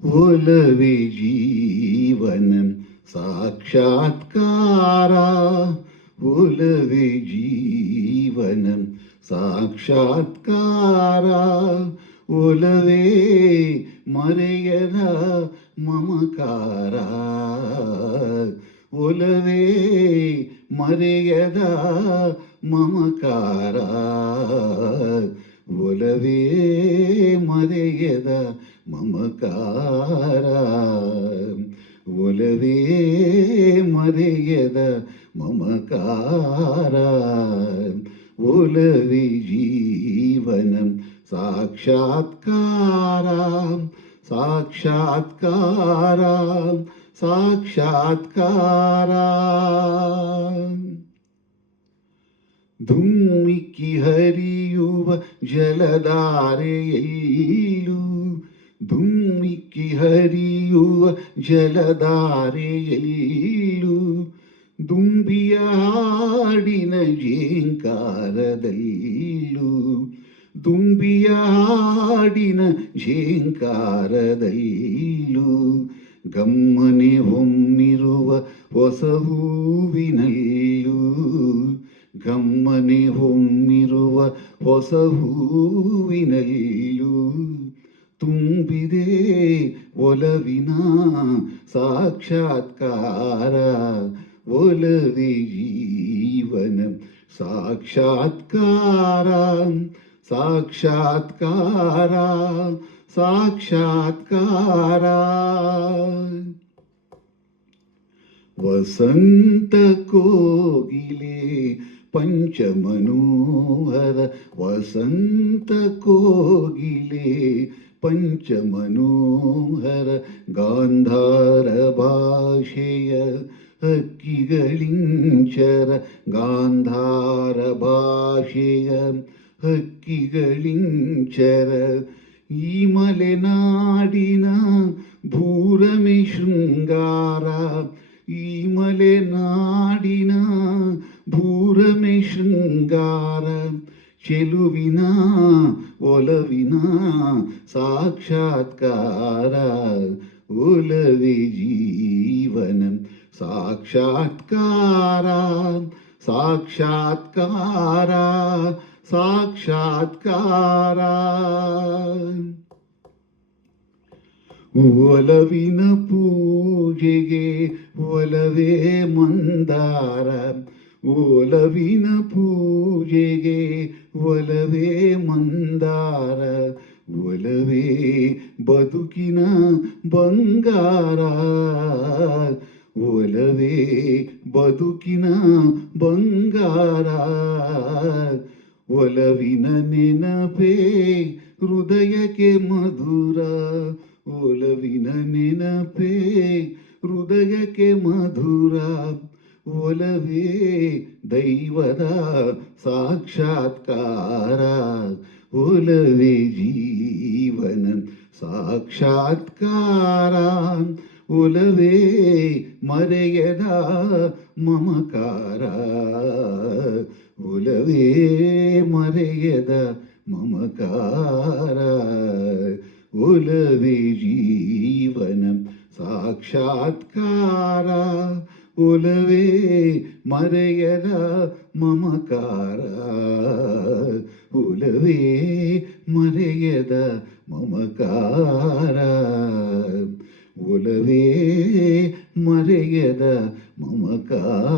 ಒಲವೇ ಜೀವನಂ ಸಾಕ್ಷಾತ್ಕಾರ, ಒಲವೇ ಜೀವನಂ ಸಾಕ್ಷಾತ್ಕಾರ, ಒಲವೇ ಮರೆಯದ ಮಮಕಾರ, ಒಲವೇ ಮರೆಯದ ಮಮಕಾರ, ಒಲವೇ ಮರೆಯದ ಮಮಕಾರ, ಒಲವೇ ಮರೆಯದ ಮಮಕಾರ, ಒಲವೇ ಜೀವನಂ ಸಾಕ್ಷಾತ್ಕಾರ, ಸಾಕ್ಷಾತ್ಕಾರ, ಸಾಕ್ಷಾತ್ಕಾರ. ಧುಮ್ಮಿಕ್ಕಿ ಹರಿಯುವ ಜಲಧಾರೆಯಲ್ಲೂ, ಧುಮ್ಮಿಕ್ಕಿ ಹರಿಯುವ ಜಲಧಾರೆಯಲ್ಲೂ, ದುಂಬಿಯ ಹಾಡಿನ ಝೇಂಕಾರದಲ್ಲೂ, ದುಂಬಿಯ ಹಾಡಿನ ಝೇಂಕಾರದಲ್ಲೂ, ಗಮ್ಮನೆ ಹೊಮ್ಮಿರುವ ಹೊಸ ಹೂವಿನಲ್ಲೂ, ಗಮ್ಮನೆ ಹೊಮ್ಮಿರುವ ಹೊಸ ಹೂವಿನಲ್ಲೂ, ತುಂಬಿದೆ ಒಲವಿನ ಸಾಕ್ಷಾತ್ಕಾರ, ಒಲವೇ ಜೀವನಂ ಸಾಕ್ಷಾತ್ಕಾರ, ಸಾಕ್ಷಾತ್ಕಾರ, ಸಾಕ್ಷಾತ್ಕಾರ. ವಸಂತ ಕೋಗಿಲೆ ಪಂಚಮನೋಹರ, ವಸಂತ ಕೋಗಿಲೆ ಪಂಚಮನೋಹರ, ಗಾಂಧಾರ ಭಾಷೆಯ ಹಕ್ಕಿಗಳಿಂಚರ, ಗಾಂಧಾರ ಭಾಷೆಯ ಹಕ್ಕಿಗಳಿಂಚರ, ಈ ಮಲೆನಾಡಿನ ಭೂರಮೆ ಶೃಂಗಾರ, ಈ ಮಲೆನಾಡಿನ ಭೂರಮೆ ಶೃಂಗಾರ, ಚೆಲುವಿನ ಒಲವಿನ ಸಾಕ್ಷಾತ್ಕಾರ, ಒಲವೇ ಜೀವನಂ ಸಾಕ್ಷಾತ್ಕಾರ, ಸಾಕ್ಷಾತ್ಕಾರ, ಸಾಕ್ಷಾತ್ಕಾರ. ಒಲವಿನ ಪೂಜೆಗೆ ಒಲವೇ ಮಂದಾರ, ಒಲವಿನ ಪೂಜೆಗೆ ಒಲವೇ ಮಂದಾರ, ಒಲವೇ ಬದುಕಿನ ಬಂಗಾರ, ಒಲವೇ ಬದುಕಿನ ಬಂಗಾರ, ಒಲವಿನ ನೆನಪೇ ಹೃದಯಕ್ಕೆ ಮಧುರ, ಒಲವಿನ ನೆನಪೇ ಹೃದಯಕ್ಕೆ ಮಧುರ, ಒಲವೇ ದೈವದ ಸಾಕ್ಷಾತ್ಕಾರ, ಒಲವೇ ಜೀವನಂ ಸಾಕ್ಷಾತ್ಕಾರ, ಒಲವೇ ಮರೆಯದ ಮಮಕಾರ, ಒಲವೇ ಮರೆಯದ ಮಮಕಾರ, ಒಲವೇ ಜೀವನಂ ಸಾಕ್ಷಾತ್ಕಾರ, ಒಲವೇ ಮರೆಯದ ಮಮಕಾರ, ಒಲವೇ ಮರೆಯದ ಮಮಕಾರ, ಒಲವೇ ಮರೆಯದ ಮಮಕಾರ.